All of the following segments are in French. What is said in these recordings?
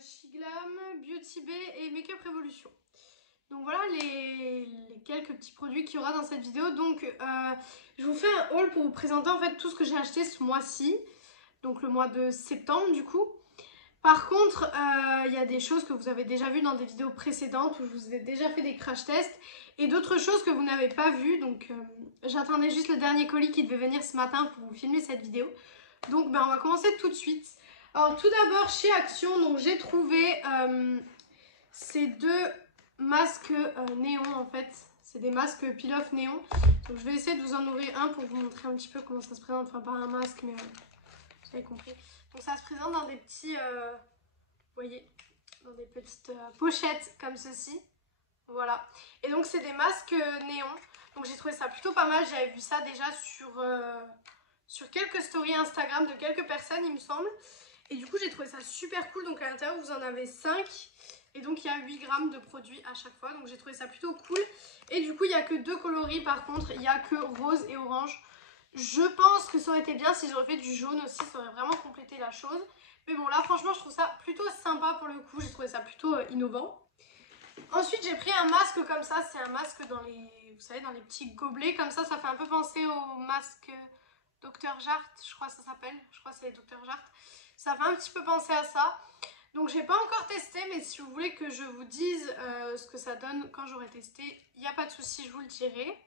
Shiglam, Beauty Bay et Makeup Revolution. Donc voilà les quelques petits produits qu'il y aura dans cette vidéo. Donc je vous fais un haul pour vous présenter en fait tout ce que j'ai acheté ce mois-ci. Donc le mois de septembre du coup. Par contre, il y a des choses que vous avez déjà vues dans des vidéos précédentes où je vous ai déjà fait des crash tests et d'autres choses que vous n'avez pas vues. Donc j'attendais juste le dernier colis qui devait venir ce matin pour vous filmer cette vidéo. Donc on va commencer tout de suite. Alors tout d'abord chez Action, donc j'ai trouvé ces deux masques néon en fait. C'est des masques peel-off néon. Donc je vais essayer de vous en ouvrir un pour vous montrer un petit peu comment ça se présente. Enfin pas un masque mais vous avez compris. Donc ça se présente dans des petits, vous voyez, dans des petites pochettes comme ceci. Voilà. Et donc c'est des masques néons. Donc j'ai trouvé ça plutôt pas mal. J'avais vu ça déjà sur quelques stories Instagram de quelques personnes il me semble. Et du coup j'ai trouvé ça super cool. Donc à l'intérieur vous en avez 5. Et donc il y a 8 grammes de produits à chaque fois. Donc j'ai trouvé ça plutôt cool. Et du coup il n'y a que 2 coloris par contre. Il n'y a que rose et orange. Je pense que ça aurait été bien si j'aurais fait du jaune aussi, ça aurait vraiment complété la chose. Mais bon là franchement je trouve ça plutôt sympa pour le coup, j'ai trouvé ça plutôt innovant. Ensuite j'ai pris un masque comme ça, c'est un masque dans les, vous savez, dans les petits gobelets comme ça fait un peu penser au masque Dr Jart, je crois que ça s'appelle, je crois que c'est Dr Jart. Ça fait un petit peu penser à ça. Donc j'ai pas encore testé mais si vous voulez que je vous dise ce que ça donne quand j'aurai testé, il n'y a pas de souci, je vous le dirai.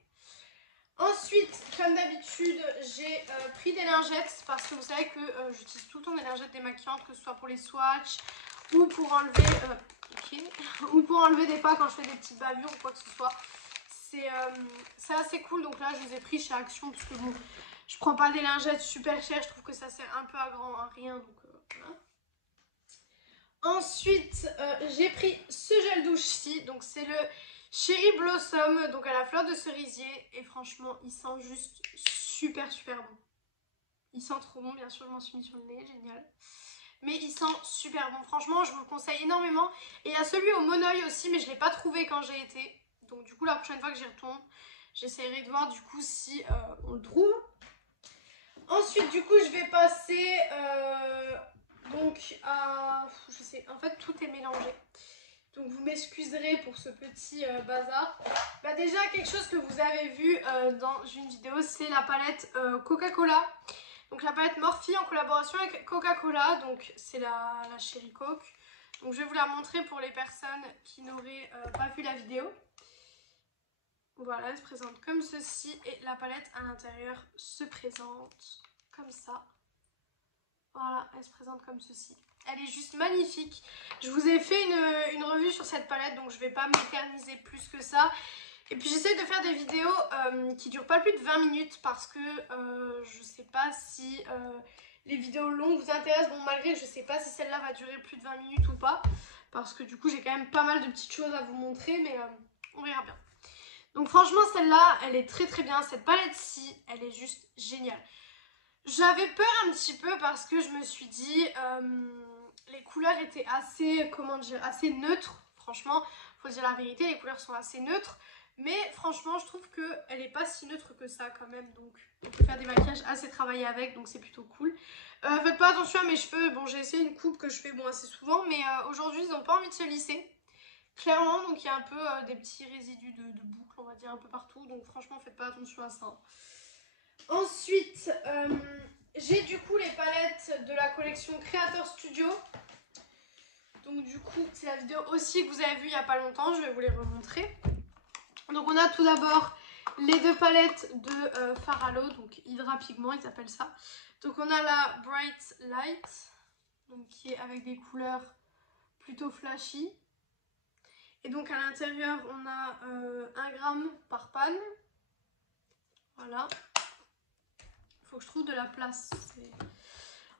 Ensuite, comme d'habitude, j'ai pris des lingettes parce que vous savez que j'utilise tout le temps des lingettes démaquillantes, que ce soit pour les swatchs ou pour enlever, ou pour enlever des pas quand je fais des petites bavures ou quoi que ce soit. C'est assez cool, donc là je les ai pris chez Action parce que bon, je prends pas des lingettes super chères, je trouve que ça sert un peu à grand à rien, donc voilà. Ensuite, j'ai pris ce gel douche-ci, donc c'est le Cherry Blossom, donc à la fleur de cerisier. Et franchement, il sent juste super bon. Il sent trop bon, bien sûr, je m'en suis mis sur le nez, génial. Mais il sent super bon, franchement, je vous le conseille énormément. Et il y a celui au Monoeil aussi, mais je ne l'ai pas trouvé quand j'ai été. Donc du coup, la prochaine fois que j'y retourne, j'essaierai de voir du coup si on le trouve. Ensuite, du coup, je vais passer donc à... Je sais, en fait, tout est mélangé. Donc vous m'excuserez pour ce petit bazar. Bah déjà quelque chose que vous avez vu dans une vidéo, c'est la palette Coca-Cola. Donc la palette Morphe en collaboration avec Coca-Cola. Donc c'est la Cherry Coke. Donc je vais vous la montrer pour les personnes qui n'auraient pas vu la vidéo. Voilà, elle se présente comme ceci. Et la palette à l'intérieur se présente comme ça. Voilà, elle se présente comme ceci. Elle est juste magnifique. Je vous ai fait une revue sur cette palette, donc je ne vais pas m'éterniser plus que ça. Et puis j'essaie de faire des vidéos qui ne durent pas plus de 20 minutes parce que je ne sais pas si les vidéos longues vous intéressent. Bon, malgré que je ne sais pas si celle-là va durer plus de 20 minutes ou pas. Parce que du coup, j'ai quand même pas mal de petites choses à vous montrer, mais on verra bien. Donc franchement, celle-là, elle est très bien. Cette palette-ci, elle est juste géniale. J'avais peur un petit peu parce que je me suis dit les couleurs étaient assez, comment dire, assez neutres. Franchement, faut dire la vérité, les couleurs sont assez neutres. Mais franchement, je trouve qu'elle n'est pas si neutre que ça quand même. Donc on peut faire des maquillages assez travaillés avec, donc c'est plutôt cool. Faites pas attention à mes cheveux. Bon, j'ai essayé une coupe que je fais bon assez souvent, mais aujourd'hui, ils n'ont pas envie de se lisser. Clairement, donc il y a un peu des petits résidus de boucles, on va dire, un peu partout. Donc franchement, faites pas attention à ça. Ensuite, j'ai du coup les palettes de la collection Creator Studio. Donc du coup, c'est la vidéo aussi que vous avez vue il n'y a pas longtemps, je vais vous les remontrer. Donc on a tout d'abord les deux palettes de Faralo, donc Hydra Pigment, ils appellent ça. Donc on a la Bright Light, donc qui est avec des couleurs plutôt flashy. Et donc à l'intérieur, on a 1 gramme par panne. Voilà. Faut que je trouve de la place.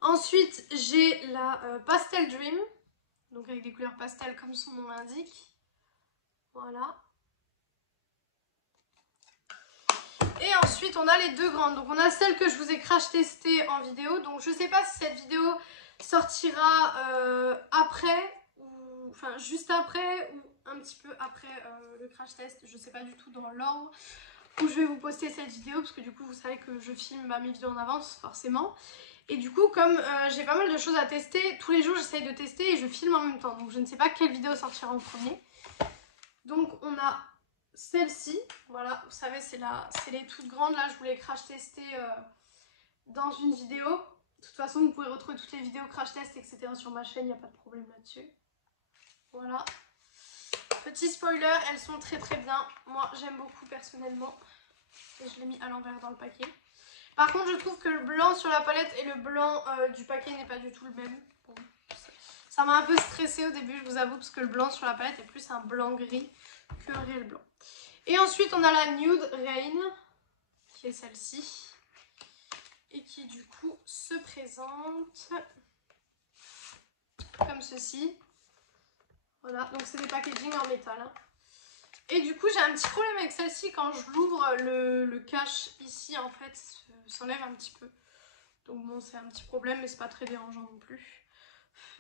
Ensuite, j'ai la Pastel Dream. Donc avec des couleurs pastel comme son nom l'indique. Voilà. Et ensuite, on a les deux grandes. Donc on a celle que je vous ai crash testée en vidéo. Donc je ne sais pas si cette vidéo sortira après, ou enfin juste après, ou un petit peu après le crash test. Je ne sais pas du tout dans l'ordre. où je vais vous poster cette vidéo parce que du coup vous savez que je filme mes vidéos en avance forcément. Et du coup comme j'ai pas mal de choses à tester, tous les jours j'essaye de tester et je filme en même temps. Donc je ne sais pas quelle vidéo sortira en premier. Donc on a celle-ci, voilà, vous savez c'est les toutes grandes là, je vous les crash tester dans une vidéo. De toute façon vous pouvez retrouver toutes les vidéos crash test etc sur ma chaîne, il n'y a pas de problème là-dessus. Voilà. Petit spoiler, elles sont très très bien. Moi j'aime beaucoup personnellement. Et je l'ai mis à l'envers dans le paquet. Par contre je trouve que le blanc sur la palette et le blanc du paquet n'est pas du tout le même. Bon, ça m'a un peu stressée au début je vous avoue parce que le blanc sur la palette est plus un blanc gris que un réel blanc. Et ensuite on a la Nude Rain qui est celle-ci. Et qui du coup se présente comme ceci. Voilà, donc c'est des packaging en métal. Hein. Et du coup j'ai un petit problème avec celle-ci, quand je l'ouvre le cache ici en fait s'enlève un petit peu. Donc bon c'est un petit problème mais c'est pas très dérangeant non plus.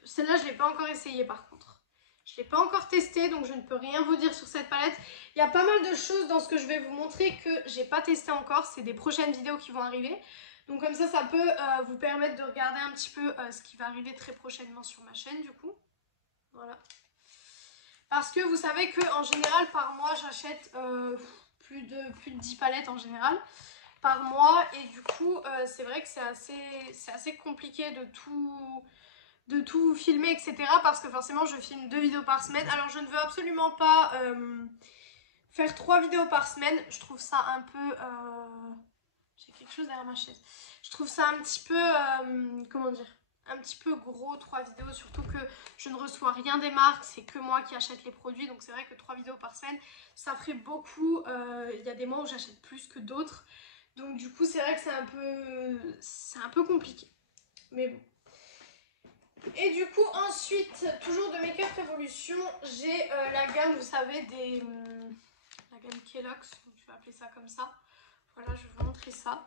Celle-là je l'ai pas encore essayée par contre. Je l'ai pas encore testée donc je ne peux rien vous dire sur cette palette. Il y a pas mal de choses dans ce que je vais vous montrer que j'ai pas testé encore. C'est des prochaines vidéos qui vont arriver. Donc comme ça peut vous permettre de regarder un petit peu ce qui va arriver très prochainement sur ma chaîne du coup. Voilà. Parce que vous savez qu'en général par mois j'achète plus de 10 palettes en général par mois. Et du coup c'est vrai que c'est assez compliqué de tout filmer etc. Parce que forcément je filme 2 vidéos par semaine. Alors je ne veux absolument pas faire 3 vidéos par semaine. Je trouve ça un peu... J'ai quelque chose derrière ma chaise. Je trouve ça un petit peu... comment dire, un petit peu gros 3 vidéos, surtout que je ne reçois rien des marques, c'est que moi qui achète les produits, donc c'est vrai que 3 vidéos par semaine ça ferait beaucoup. Il y a des mois où j'achète plus que d'autres, donc du coup c'est vrai que c'est un peu compliqué, mais bon. Et du coup ensuite, toujours de Make Up Revolution, j'ai la gamme, vous savez, la gamme Kellogg's, donc je vais appeler ça comme ça. Voilà, je vais vous montrer ça.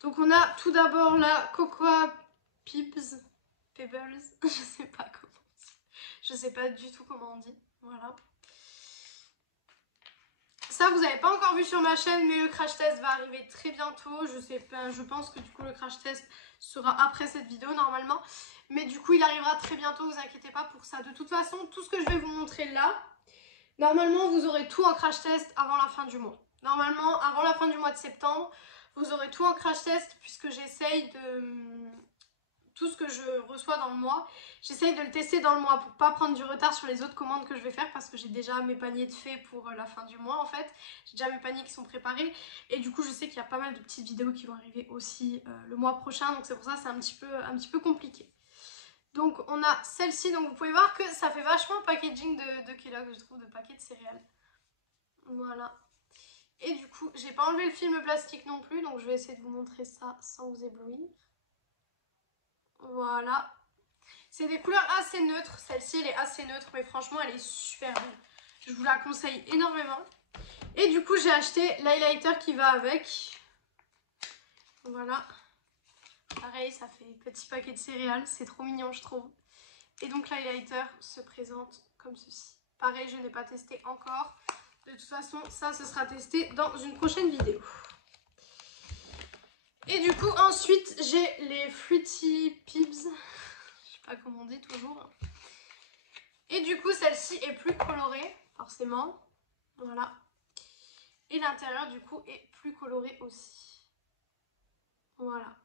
Donc on a tout d'abord la Cocoa Pebbles, je sais pas comment on dit. Je sais pas du tout comment on dit. Voilà. Ça vous n'avez pas encore vu sur ma chaîne, mais le crash test va arriver très bientôt. Je sais pas, je pense que du coup le crash test sera après cette vidéo normalement. Mais du coup il arrivera très bientôt, vous inquiétez pas pour ça. De toute façon, tout ce que je vais vous montrer là, normalement vous aurez tout en crash test avant la fin du mois. Normalement, avant la fin du mois de septembre, vous aurez tout en crash test puisque j'essaye de... Tout ce que je reçois dans le mois, j'essaye de le tester dans le mois pour pas prendre du retard sur les autres commandes que je vais faire parce que j'ai déjà mes paniers de faits pour la fin du mois en fait. J'ai déjà mes paniers qui sont préparés et du coup je sais qu'il y a pas mal de petites vidéos qui vont arriver aussi le mois prochain, donc c'est pour ça que c'est un petit peu compliqué. Donc on a celle-ci, donc vous pouvez voir que ça fait vachement packaging de Kellogg's, je trouve, de paquets de céréales. Voilà. Et du coup, j'ai pas enlevé le film plastique non plus, donc je vais essayer de vous montrer ça sans vous éblouir. Voilà. C'est des couleurs assez neutres. Celle-ci, elle est assez neutre, mais franchement, elle est super belle. Je vous la conseille énormément. Et du coup, j'ai acheté l'highlighter qui va avec. Voilà. Pareil, ça fait petit paquet de céréales. C'est trop mignon, je trouve. Et donc, l'highlighter se présente comme ceci. Pareil, je n'ai pas testé encore. De toute façon, ça, ce sera testé dans une prochaine vidéo. Et du coup, ensuite, j'ai les Fruity Pebbles. Je sais pas comment on dit toujours. Et du coup, celle-ci est plus colorée, forcément. Voilà. Et l'intérieur, du coup, est plus coloré aussi. Voilà.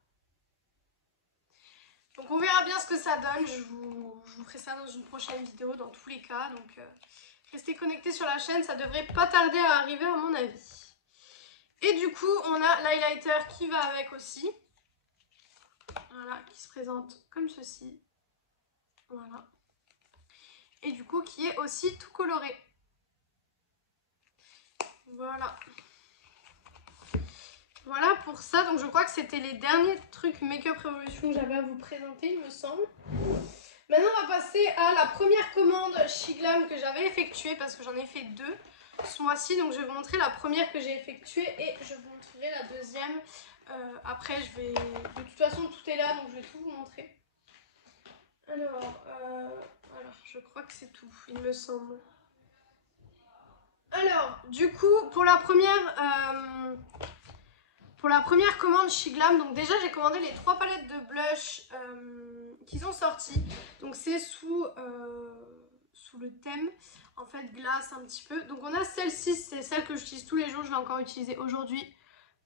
Donc, on verra bien ce que ça donne. Je vous ferai ça dans une prochaine vidéo, dans tous les cas. Donc, restez connectés sur la chaîne. Ça devrait pas tarder à arriver, à mon avis. Et du coup, on a l'highlighter qui va avec aussi. Voilà, qui se présente comme ceci. Voilà. Et du coup, qui est aussi tout coloré. Voilà. Voilà pour ça. Donc, je crois que c'était les derniers trucs Make Up Revolution que j'avais à vous présenter, il me semble. Maintenant, on va passer à la première commande Shiglam que j'avais effectuée parce que j'en ai fait 2 ce mois-ci. Donc, je vais vous montrer la première que j'ai effectuée et je vous montrerai la deuxième. Après, je vais... De toute façon, tout est là, donc je vais tout vous montrer. Alors je crois que c'est tout, il me semble. Alors, du coup, pour la première commande chez Glam, donc déjà j'ai commandé les 3 palettes de blush qu'ils ont sortis. Donc c'est sous le thème, en fait, glace un petit peu. Donc on a celle-ci, c'est celle que j'utilise tous les jours, je l'ai encore utilisée aujourd'hui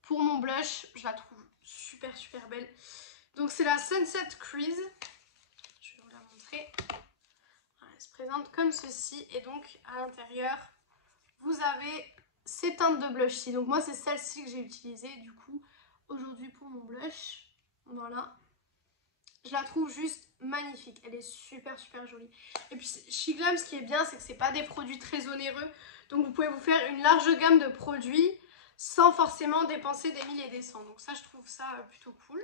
pour mon blush. Je la trouve super super belle. Donc c'est la Sunset Crease. Je vais vous la montrer. Voilà, elle se présente comme ceci et donc à l'intérieur, vous avez ces teintes de blush-ci. Donc moi c'est celle-ci que j'ai utilisée du coup aujourd'hui pour mon blush. Voilà. Je la trouve juste magnifique. Elle est super super jolie. Et puis chez Glam, ce qui est bien, c'est que c'est pas des produits très onéreux. Donc vous pouvez vous faire une large gamme de produits sans forcément dépenser des 1000 et des cents. Donc ça, je trouve ça plutôt cool.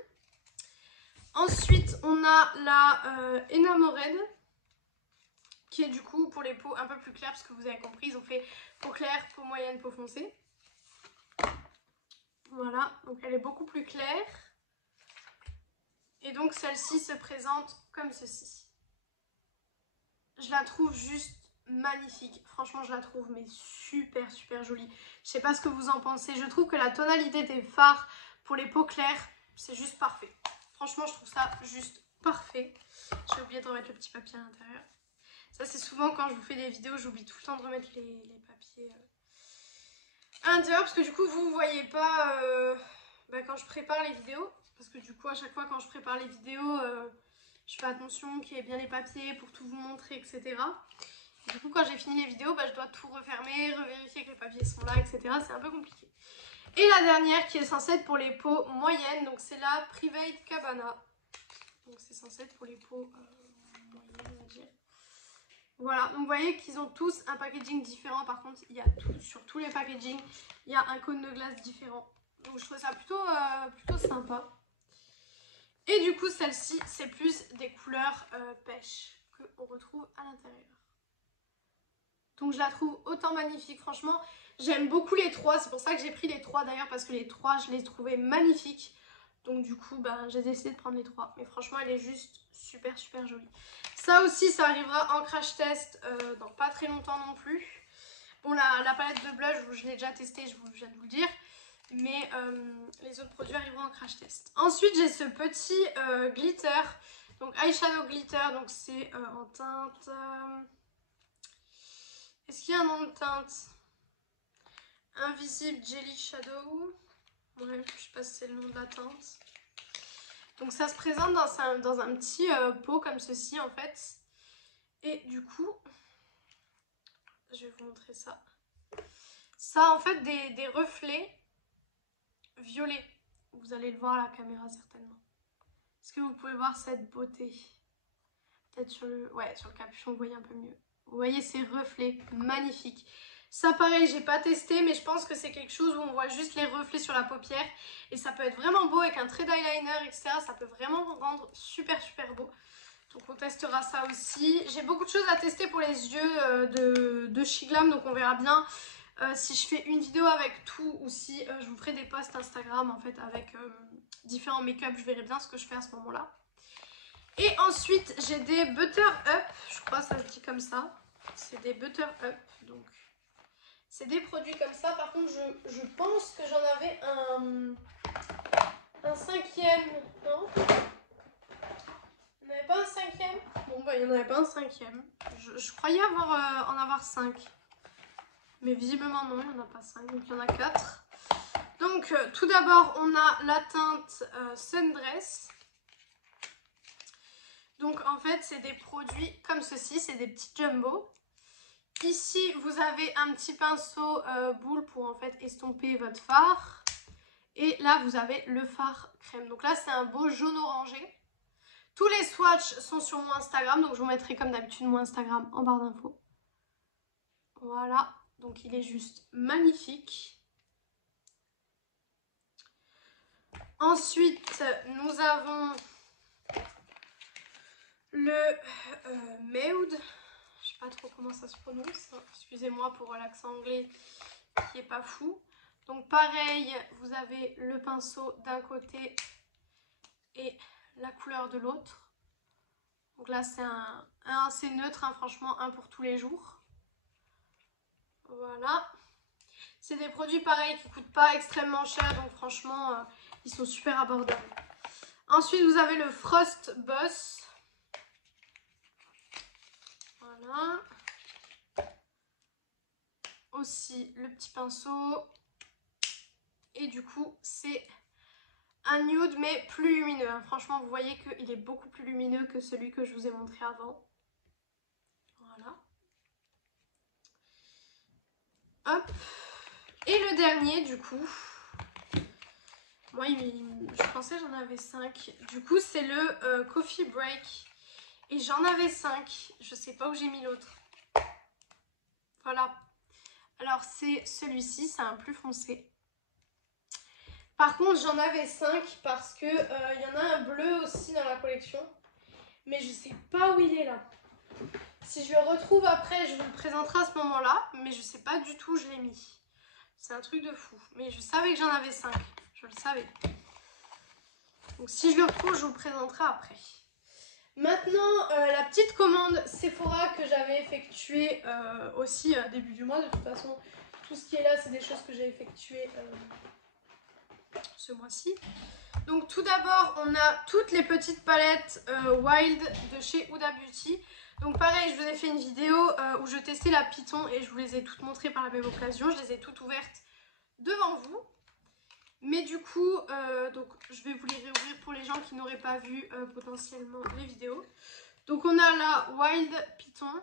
Ensuite, on a la Enamored, qui est du coup pour les peaux un peu plus claires, parce que vous avez compris, ils ont fait peau claire, peau moyenne, peau foncée. Voilà, donc elle est beaucoup plus claire. Et donc celle-ci se présente comme ceci. Je la trouve juste magnifique. Franchement, je la trouve mais super super jolie. Je sais pas ce que vous en pensez. Je trouve que la tonalité des fards pour les peaux claires, c'est juste parfait. Franchement, je trouve ça juste parfait. J'ai oublié de remettre le petit papier à l'intérieur. Ça, c'est souvent quand je vous fais des vidéos, j'oublie tout le temps de remettre les papiers à l'intérieur. Parce que du coup, vous ne voyez pas quand je prépare les vidéos. Parce que du coup, à chaque fois quand je prépare les vidéos, je fais attention qu'il y ait bien les papiers pour tout vous montrer, etc. Du coup, quand j'ai fini les vidéos, je dois tout refermer, revérifier que les papiers sont là, etc. C'est un peu compliqué. Et la dernière qui est censée être pour les peaux moyennes, donc c'est la Private Cabana. Donc c'est censé être pour les peaux moyennes, on va dire. Voilà, donc vous voyez qu'ils ont tous un packaging différent. Par contre, il y a tout, sur tous les packaging, il y a un cône de glace différent. Donc je trouve ça plutôt sympa. Et du coup, celle-ci, c'est plus des couleurs pêche qu'on retrouve à l'intérieur. Donc je la trouve autant magnifique, franchement. J'aime beaucoup les 3, c'est pour ça que j'ai pris les 3 d'ailleurs, parce que les 3, je les trouvais magnifiques. Donc du coup, j'ai décidé de prendre les 3. Mais franchement, elle est juste super super jolie. Ça aussi, ça arrivera en crash test dans pas très longtemps non plus. Bon, la palette de blush, je l'ai déjà testée, je viens de vous le dire. Mais les autres produits arriveront en crash test. Ensuite, j'ai ce petit glitter. Donc eyeshadow glitter, donc c'est en teinte... Est-ce qu'il y a un nom de teinte? Invisible Jelly Shadow. Ouais, je sais pas si c'est le nom de la teinte. Donc ça se présente dans un petit pot comme ceci en fait. Et du coup, je vais vous montrer ça. Ça a en fait des reflets violets. Vous allez le voir à la caméra certainement. Est-ce que vous pouvez voir cette beauté? Peut-être sur le capuchon, vous voyez un peu mieux. Vous voyez ces reflets magnifiques. Ça pareil, j'ai pas testé, mais je pense que c'est quelque chose où on voit juste les reflets sur la paupière. Et ça peut être vraiment beau avec un trait d'eyeliner, etc. Ça peut vraiment rendre super super beau. Donc on testera ça aussi. J'ai beaucoup de choses à tester pour les yeux de chez Glam, donc on verra bien si je fais une vidéo avec tout ou si je vous ferai des posts Instagram en fait avec différents make-up. Je verrai bien ce que je fais à ce moment-là. Et ensuite j'ai des Butter Up, je crois que ça se dit comme ça. C'est des Butter Up, donc c'est des produits comme ça. Par contre je pense que j'en avais un cinquième, non? Il n'y en avait pas un cinquième? Bon il n'y en avait pas un cinquième. Je croyais en avoir 5. Mais visiblement non, il n'y en a pas 5, donc il y en a 4. Donc tout d'abord on a la teinte Sundress. Donc en fait c'est des produits comme ceci, c'est des petits jumbo. Ici vous avez un petit pinceau boule pour en fait estomper votre fard. Et là vous avez le fard crème. Donc là c'est un beau jaune orangé. Tous les swatchs sont sur mon Instagram, donc je vous mettrai comme d'habitude mon Instagram en barre d'infos. Voilà, donc il est juste magnifique. Ensuite nous avons le Maude, je sais pas trop comment ça se prononce, excusez-moi pour l'accent anglais qui est pas fou. Donc pareil, vous avez le pinceau d'un côté et la couleur de l'autre. Donc là c'est un assez neutre, hein, franchement un pour tous les jours. Voilà. C'est des produits pareils qui ne coûtent pas extrêmement cher, donc franchement, ils sont super abordables. Ensuite, vous avez le Frost Boss. Voilà. Aussi, le petit pinceau. Et du coup, c'est un nude, mais plus lumineux. Hein. Franchement, vous voyez qu'il est beaucoup plus lumineux que celui que je vous ai montré avant. Voilà. Hop. Et le dernier, du coup... Moi, je pensais j'en avais 5. Du coup, c'est le Coffee Break. Et j'en avais 5. Je sais pas où j'ai mis l'autre. Voilà. Alors, c'est celui-ci. C'est un plus foncé. Par contre, j'en avais 5 parce que y en a un bleu aussi dans la collection. Mais je sais pas où il est là. Si je le retrouve après, je vous le présenterai à ce moment-là. Mais je sais pas du tout où je l'ai mis. C'est un truc de fou. Mais je savais que j'en avais 5. Je le savais. Donc si je le retrouve, je vous le présenterai après. Maintenant, la petite commande Sephora que j'avais effectuée aussi début du mois. De toute façon, tout ce qui est là, c'est des choses que j'ai effectuées ce mois-ci. Donc tout d'abord, on a toutes les petites palettes Wild de chez Huda Beauty. Donc pareil, je vous ai fait une vidéo où je testais la Python et je vous les ai toutes montrées par la même occasion. Je les ai toutes ouvertes devant vous. Mais du coup, donc, je vais vous les réouvrir pour les gens qui n'auraient pas vu potentiellement les vidéos. Donc on a la Wild Python.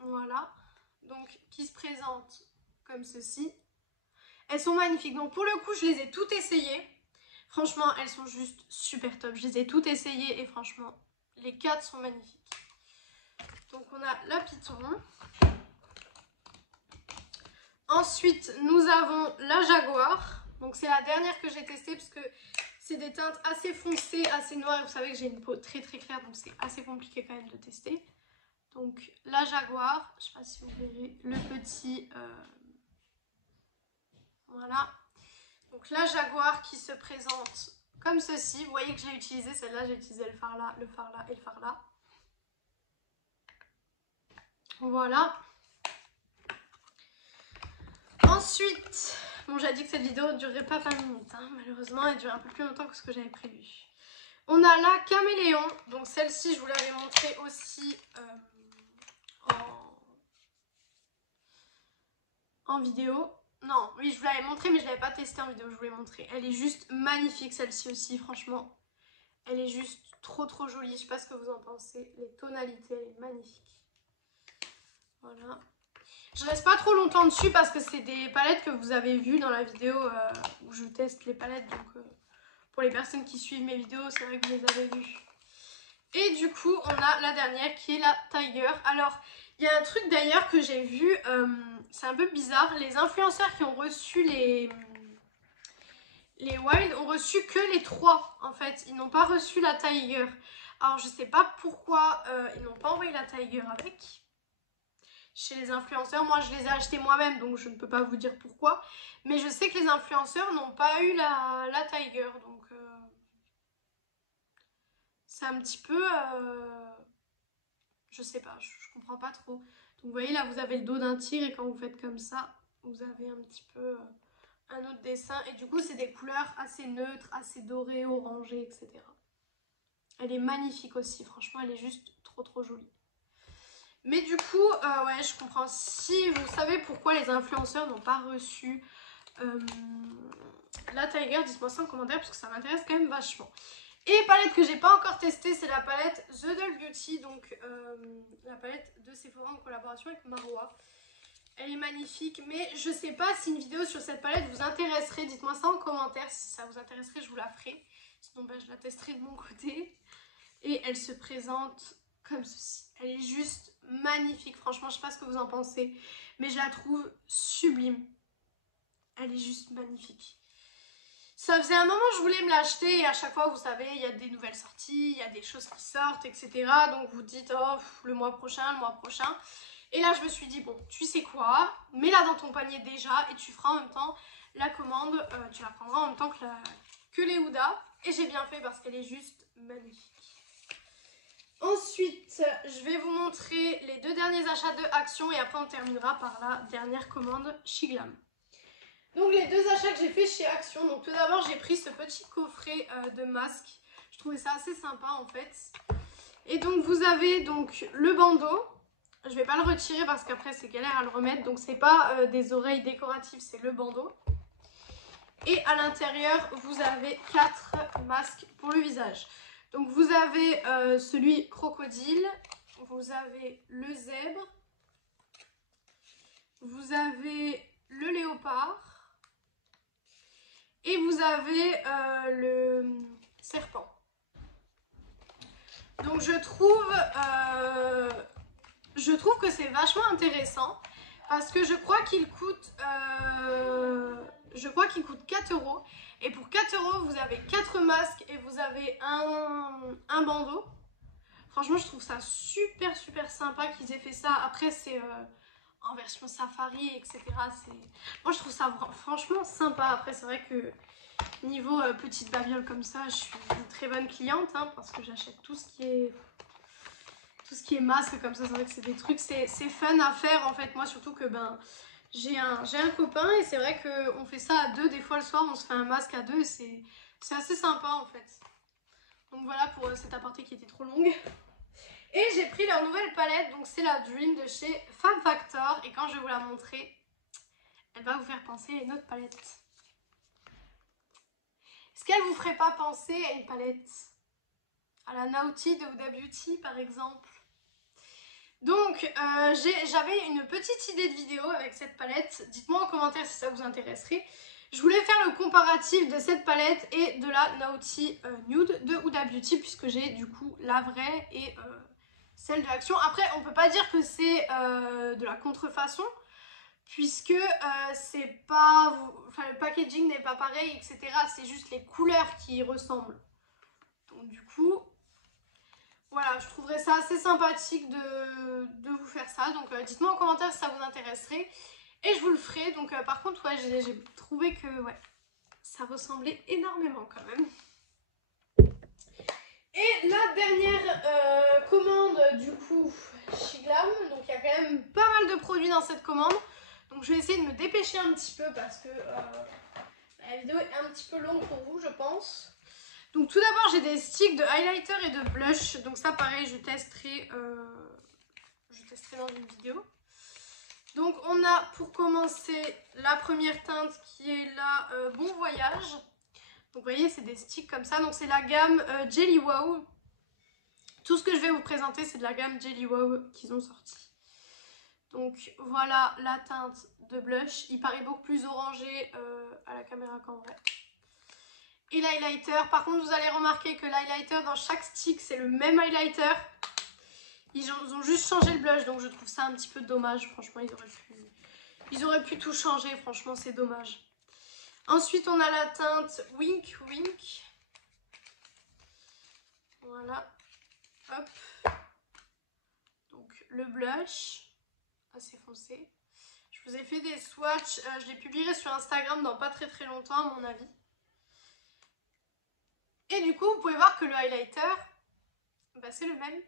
Voilà. Donc qui se présente comme ceci. Elles sont magnifiques. Donc pour le coup, je les ai toutes essayées. Franchement, elles sont juste super top. Je les ai toutes essayées et franchement, les 4 sont magnifiques. Donc on a la Python. Ensuite, nous avons la Jaguar. Donc c'est la dernière que j'ai testée parce que c'est des teintes assez foncées, assez noires. Vous savez que j'ai une peau très très claire, donc c'est assez compliqué quand même de tester. Donc la Jaguar, je ne sais pas si vous verrez le petit... Voilà. Donc la Jaguar qui se présente comme ceci. Vous voyez que j'ai utilisé celle-là, j'ai utilisé le fard là et le fard là. Voilà. Ensuite, bon, j'ai dit que cette vidéo ne durerait pas 20 minutes. Hein. Malheureusement, elle dure un peu plus longtemps que ce que j'avais prévu. On a la Caméléon. Donc celle-ci, je vous l'avais montrée aussi en vidéo. Non, oui, je vous l'avais montrée, mais je ne l'avais pas testée en vidéo. Je vous l'ai montrée. Elle est juste magnifique, celle-ci aussi, franchement. Elle est juste trop trop jolie. Je ne sais pas ce que vous en pensez. Les tonalités, elle est magnifique. Voilà. Je reste pas trop longtemps dessus parce que c'est des palettes que vous avez vues dans la vidéo où je teste les palettes. Donc pour les personnes qui suivent mes vidéos, c'est vrai que vous les avez vues. Et du coup, on a la dernière qui est la Tiger. Alors, il y a un truc d'ailleurs que j'ai vu, c'est un peu bizarre. Les influenceurs qui ont reçu les Wild ont reçu que les 3 en fait. Ils n'ont pas reçu la Tiger. Alors, je sais pas pourquoi ils n'ont pas envoyé la Tiger avec. Chez les influenceurs, moi je les ai achetés moi-même donc je ne peux pas vous dire pourquoi, mais je sais que les influenceurs n'ont pas eu la Tiger, donc c'est un petit peu je sais pas, je comprends pas trop. Donc vous voyez là, vous avez le dos d'un tigre et quand vous faites comme ça, vous avez un petit peu un autre dessin et du coup c'est des couleurs assez neutres, assez dorées, orangées, etc. Elle est magnifique aussi, franchement elle est juste trop trop jolie. Mais du coup, ouais, je comprends. Si vous savez pourquoi les influenceurs n'ont pas reçu la Tiger, dites-moi ça en commentaire parce que ça m'intéresse quand même vachement. Et palette que j'ai pas encore testée, c'est la palette The Doll Beauty, donc la palette de Sephora en collaboration avec Marwa. Elle est magnifique, mais je sais pas si une vidéo sur cette palette vous intéresserait. Dites-moi ça en commentaire, si ça vous intéresserait, je vous la ferai. Sinon, bah, je la testerai de mon côté. Et elle se présente comme ceci. Elle est juste magnifique, franchement, je sais pas ce que vous en pensez, mais je la trouve sublime. Elle est juste magnifique. Ça faisait un moment que je voulais me l'acheter et à chaque fois, vous savez, il y a des nouvelles sorties, il y a des choses qui sortent, etc. Donc vous dites, oh, le mois prochain, le mois prochain. Et là, je me suis dit, bon, tu sais quoi, mets-la dans ton panier déjà et tu feras en même temps la commande, tu la prendras en même temps que les Huda. Et j'ai bien fait parce qu'elle est juste magnifique. Ensuite, je vais vous montrer les 2 derniers achats de Action et après on terminera par la dernière commande chez Glam. Donc les 2 achats que j'ai fait chez Action, donc tout d'abord j'ai pris ce petit coffret de masques. Je trouvais ça assez sympa en fait. Et donc vous avez donc le bandeau. Je vais pas le retirer parce qu'après c'est galère à le remettre. Donc c'est pas des oreilles décoratives, c'est le bandeau. Et à l'intérieur, vous avez 4 masques pour le visage. Donc vous avez celui crocodile, vous avez le zèbre, vous avez le léopard et vous avez le serpent. Donc je trouve que c'est vachement intéressant parce que je crois qu'il coûte 4 €. Et pour 4 €, vous avez 4 masques et vous avez un bandeau. Franchement, je trouve ça super sympa qu'ils aient fait ça. Après, c'est en version safari, etc. Moi, je trouve ça franchement sympa. Après, c'est vrai que niveau petite babiole comme ça, je suis une très bonne cliente hein, parce que j'achète tout ce qui est masque comme ça. C'est vrai que c'est des trucs, c'est fun à faire en fait. Moi, surtout que j'ai un copain et c'est vrai qu'on fait ça à 2. Des fois, le soir, on se fait un masque à 2. C'est assez sympa en fait. Donc voilà pour cette aparté qui était trop longue. Et j'ai pris leur nouvelle palette, donc c'est la Dream de chez Fab Factor. Et quand je vais vous la montrer, elle va vous faire penser à une autre palette. Est-ce qu'elle vous ferait pas penser à une palette? À la Naughty de Huda Beauty par exemple? Donc j'avais une petite idée de vidéo avec cette palette. Dites-moi en commentaire si ça vous intéresserait. Je voulais faire le comparatif de cette palette et de la Naughty Nude de Huda Beauty puisque j'ai du coup la vraie et celle de Action. Après on peut pas dire que c'est de la contrefaçon puisque c'est pas, enfin le packaging n'est pas pareil, etc. C'est juste les couleurs qui y ressemblent. Donc du coup, voilà, je trouverais ça assez sympathique de vous faire ça. Donc dites-moi en commentaire si ça vous intéresserait. Et je vous le ferai. Donc par contre, ouais, j'ai trouvé que ouais, ça ressemblait énormément quand même. Et la dernière commande du coup chez Glam. Donc il y a quand même pas mal de produits dans cette commande. Donc je vais essayer de me dépêcher un petit peu parce que la vidéo est un petit peu longue pour vous je pense. Donc tout d'abord j'ai des sticks de highlighter et de blush. Donc ça pareil je testerai dans une vidéo. Donc on a pour commencer la première teinte qui est la Bon Voyage. Donc vous voyez c'est des sticks comme ça. Donc c'est la gamme Jelly Wow. Tout ce que je vais vous présenter c'est de la gamme Jelly Wow qu'ils ont sorti. Donc voilà la teinte de blush. Il paraît beaucoup plus orangé à la caméra qu'en vrai. Et l'highlighter. Par contre vous allez remarquer que l'highlighter dans chaque stick c'est le même highlighter. Ils ont juste changé le blush donc je trouve ça un petit peu dommage. Franchement ils auraient pu tout changer. Franchement c'est dommage. Ensuite on a la teinte Wink Wink. Voilà. Hop. Donc le blush. Assez foncé. Je vous ai fait des swatchs, je les publierai sur Instagram dans pas très longtemps à mon avis. Et du coup vous pouvez voir que le highlighter, c'est le même.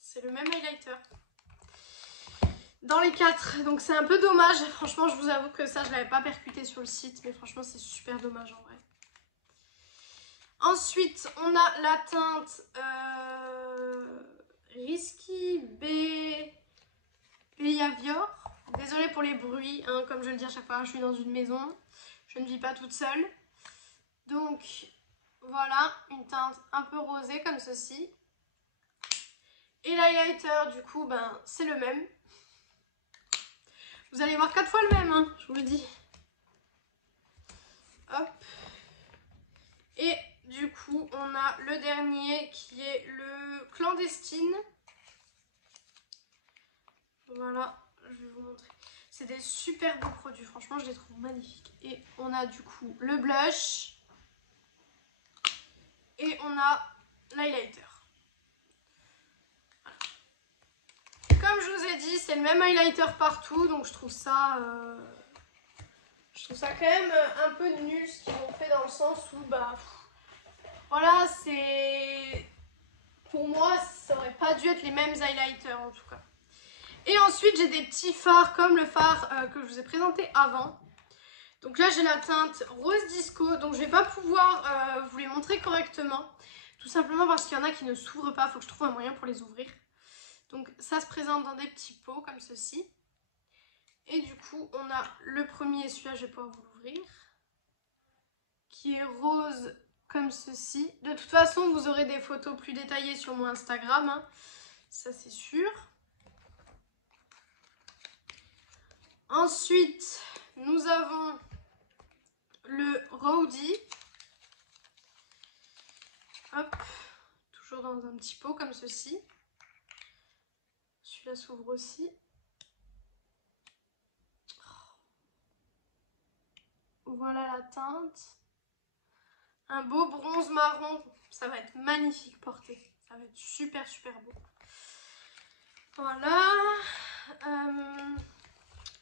C'est le même highlighter. Dans les 4, donc c'est un peu dommage. Franchement je vous avoue que ça je l'avais pas percuté sur le site, mais franchement c'est super dommage en vrai. Ensuite on a la teinte Risky Behavior. Désolée pour les bruits, hein, comme je le dis à chaque fois, je suis dans une maison, je ne vis pas toute seule. Donc voilà, une teinte un peu rosée comme ceci. Et l'highlighter du coup, c'est le même. Vous allez voir 4 fois le même, hein, je vous le dis. Hop. Et du coup, on a le dernier qui est le Clandestine. Voilà, je vais vous montrer. C'est des super beaux produits, franchement je les trouve magnifiques. Et on a du coup le blush. Et on a l'highlighter. Voilà. Comme je vous ai dit, c'est le même highlighter partout, donc je trouve ça quand même un peu nul ce qu'ils ont fait dans le sens où voilà, c'est pour moi, ça aurait pas dû être les mêmes highlighters en tout cas. Et ensuite, j'ai des petits fards comme le fard que je vous ai présenté avant. Donc là, j'ai la teinte Rose Disco. Donc je vais pas pouvoir vous les montrer correctement. Tout simplement parce qu'il y en a qui ne s'ouvrent pas. Il faut que je trouve un moyen pour les ouvrir. Donc ça se présente dans des petits pots comme ceci. Et du coup, on a le premier, celui-là, je vais pouvoir vous l'ouvrir. Qui est rose comme ceci. De toute façon, vous aurez des photos plus détaillées sur mon Instagram. Hein. Ça, c'est sûr. Ensuite, nous avons le Rowdy. Hop. Toujours dans un petit pot comme ceci. Celui-là s'ouvre aussi. Voilà la teinte. Un beau bronze marron. Ça va être magnifique porté. Ça va être super super beau. Voilà.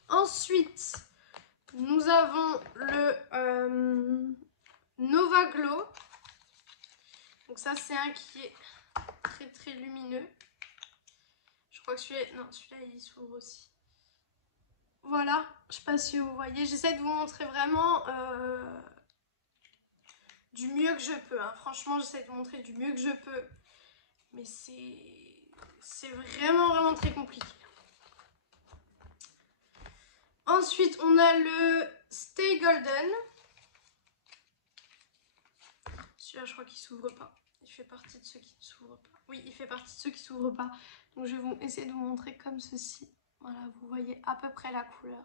Ensuite, nous avons le Nova Glow. Donc ça, c'est un qui est très très lumineux. Je crois que celui-là, non, celui-là il s'ouvre aussi. Voilà, je sais pas si vous voyez. J'essaie de vous montrer vraiment du mieux que je peux. Hein. Franchement, j'essaie de vous montrer du mieux que je peux. Mais c'est vraiment vraiment très compliqué. Ensuite, on a le Stay Golden. Celui-là, je crois qu'il s'ouvre pas. Il fait partie de ceux qui ne s'ouvrent pas. Oui, il fait partie de ceux qui ne s'ouvrent pas. Donc, je vais essayer de vous montrer comme ceci. Voilà, vous voyez à peu près la couleur.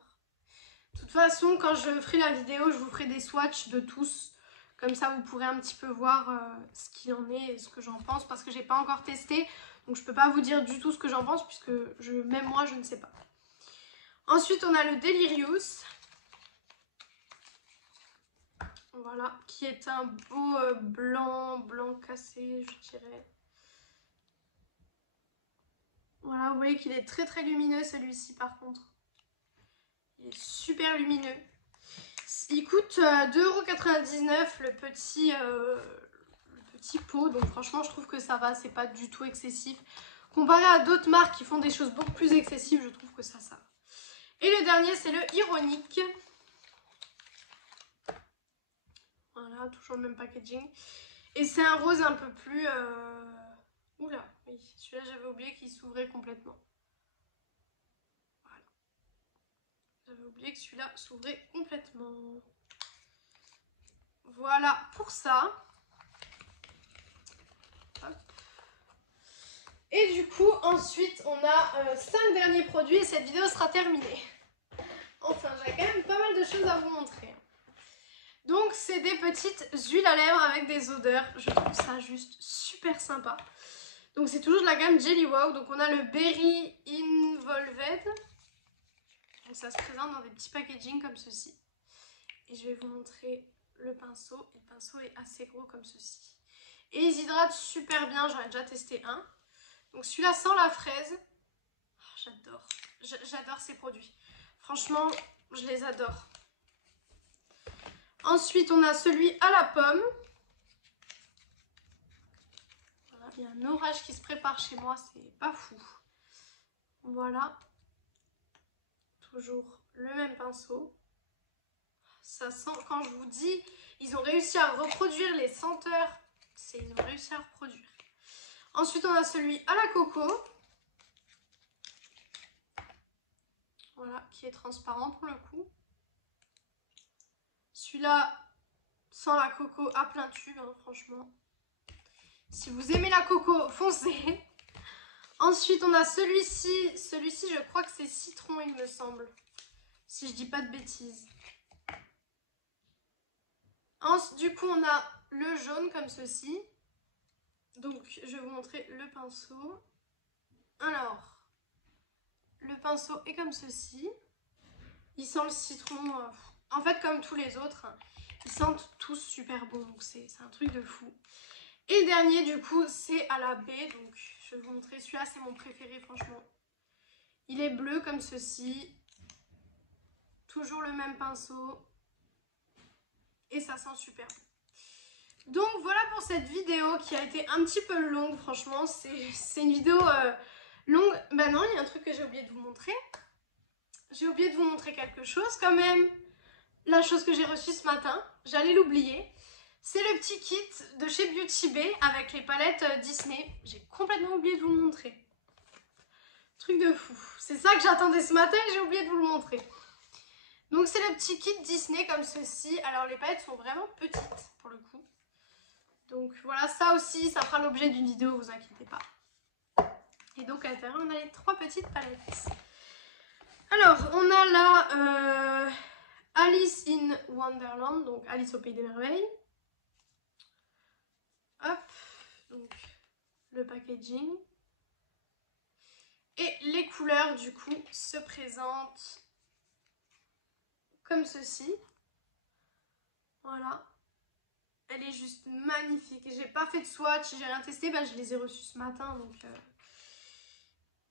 De toute façon, quand je ferai la vidéo, je vous ferai des swatchs de tous. Comme ça, vous pourrez un petit peu voir ce qu'il en est et ce que j'en pense. Parce que j'ai pas encore testé. Donc, je peux pas vous dire du tout ce que j'en pense. Puisque même moi, je ne sais pas. Ensuite, on a le Delirious. Voilà, qui est un beau blanc cassé, je dirais. Voilà, vous voyez qu'il est très très lumineux celui-ci par contre. Il est super lumineux. Il coûte 2,99 € le petit pot. Donc franchement, je trouve que ça va, c'est pas du tout excessif. Comparé à d'autres marques qui font des choses beaucoup plus excessives, je trouve que ça va. Et le dernier, c'est le Ironique. Voilà, toujours le même packaging. Et c'est un rose un peu plus... Oula, oui, celui-là j'avais oublié qu'il s'ouvrait complètement. Voilà. J'avais oublié que celui-là s'ouvrait complètement. Voilà pour ça. Hop. Et du coup, ensuite, on a 5 derniers produits et cette vidéo sera terminée. Enfin, j'ai quand même pas mal de choses à vous montrer. Donc, c'est des petites huiles à lèvres avec des odeurs. Je trouve ça juste super sympa. Donc, c'est toujours de la gamme Jelly Wow. Donc, on a le Berry Involved. Donc, ça se présente dans des petits packaging comme ceci. Et je vais vous montrer le pinceau. Et le pinceau est assez gros comme ceci. Et ils hydratent super bien. J'en ai déjà testé un. Donc, celui-là sans la fraise. Oh, j'adore. J'adore ces produits. Franchement, je les adore. Ensuite, on a celui à la pomme. Voilà, il y a un orage qui se prépare chez moi, c'est pas fou. Voilà. Toujours le même pinceau. Ça sent, quand je vous dis, ils ont réussi à reproduire les senteurs. Ils ont réussi à reproduire. Ensuite, on a celui à la coco. Voilà, qui est transparent pour le coup. Celui-là, sans la coco, à plein tube, hein, franchement. Si vous aimez la coco, foncez. Ensuite, on a celui-ci. Celui-ci, je crois que c'est citron, il me semble. Si je dis pas de bêtises. Du coup, on a le jaune comme ceci. Donc, je vais vous montrer le pinceau. Alors, le pinceau est comme ceci. Il sent le citron. En fait, comme tous les autres, ils sentent tous super bon. Donc, c'est un truc de fou. Et le dernier, du coup, c'est à la baie. Donc, je vais vous montrer. Celui-là, c'est mon préféré, franchement. Il est bleu comme ceci. Toujours le même pinceau. Et ça sent super bon. Donc voilà pour cette vidéo qui a été un petit peu longue, franchement, c'est une vidéo longue. Bah non, il y a un truc que j'ai oublié de vous montrer. J'ai oublié de vous montrer quelque chose quand même. La chose que j'ai reçue ce matin, j'allais l'oublier. C'est le petit kit de chez Beauty Bay avec les palettes Disney. J'ai complètement oublié de vous le montrer. Truc de fou. C'est ça que j'attendais ce matin et j'ai oublié de vous le montrer. Donc c'est le petit kit Disney comme ceci. Alors les palettes sont vraiment petites pour le coup. Donc voilà, ça aussi, ça fera l'objet d'une vidéo, vous inquiétez pas. Et donc à l'intérieur, on a les 3 petites palettes. Alors, on a là Alice in Wonderland, donc Alice au Pays des Merveilles. Hop, donc le packaging. Et les couleurs, du coup, se présentent comme ceci. Voilà. Elle est juste magnifique. J'ai pas fait de swatch, j'ai rien testé. Bah, je les ai reçus ce matin,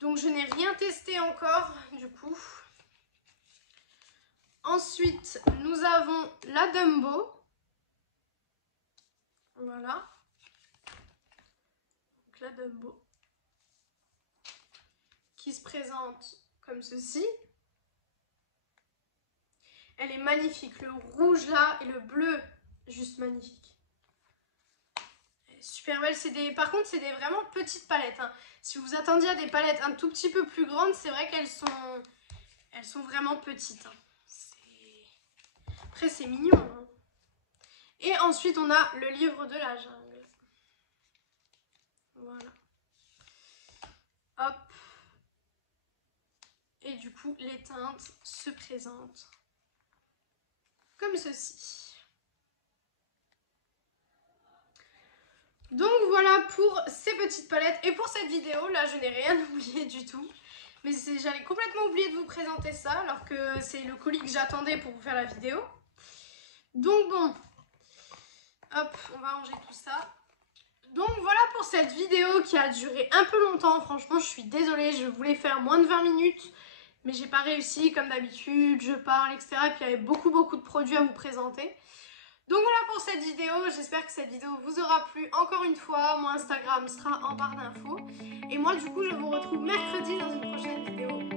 donc je n'ai rien testé encore, du coup. Ensuite, nous avons la Dumbo. Voilà. Donc la Dumbo. Qui se présente comme ceci. Elle est magnifique. Le rouge là et le bleu, juste magnifique. Elle est super belle. Par contre, c'est des vraiment petites palettes. Hein. Si vous attendiez à des palettes un tout petit peu plus grandes, c'est vrai qu'elles sont vraiment petites. Hein. Après, c'est mignon. Hein. Et ensuite, on a le livre de la jungle. Voilà. Hop. Et du coup, les teintes se présentent comme ceci. Donc voilà pour ces petites palettes. Et pour cette vidéo, là, je n'ai rien oublié du tout. Mais j'allais complètement oublier de vous présenter ça, alors que c'est le colis que j'attendais pour vous faire la vidéo. Donc bon, hop, on va ranger tout ça. Donc voilà pour cette vidéo qui a duré un peu longtemps. Franchement, je suis désolée, je voulais faire moins de 20 minutes. Mais j'ai pas réussi, comme d'habitude, je parle, etc. Et puis il y avait beaucoup de produits à vous présenter. Donc voilà pour cette vidéo, j'espère que cette vidéo vous aura plu. Encore une fois, mon Instagram sera en barre d'infos. Et moi du coup, je vous retrouve mercredi dans une prochaine vidéo.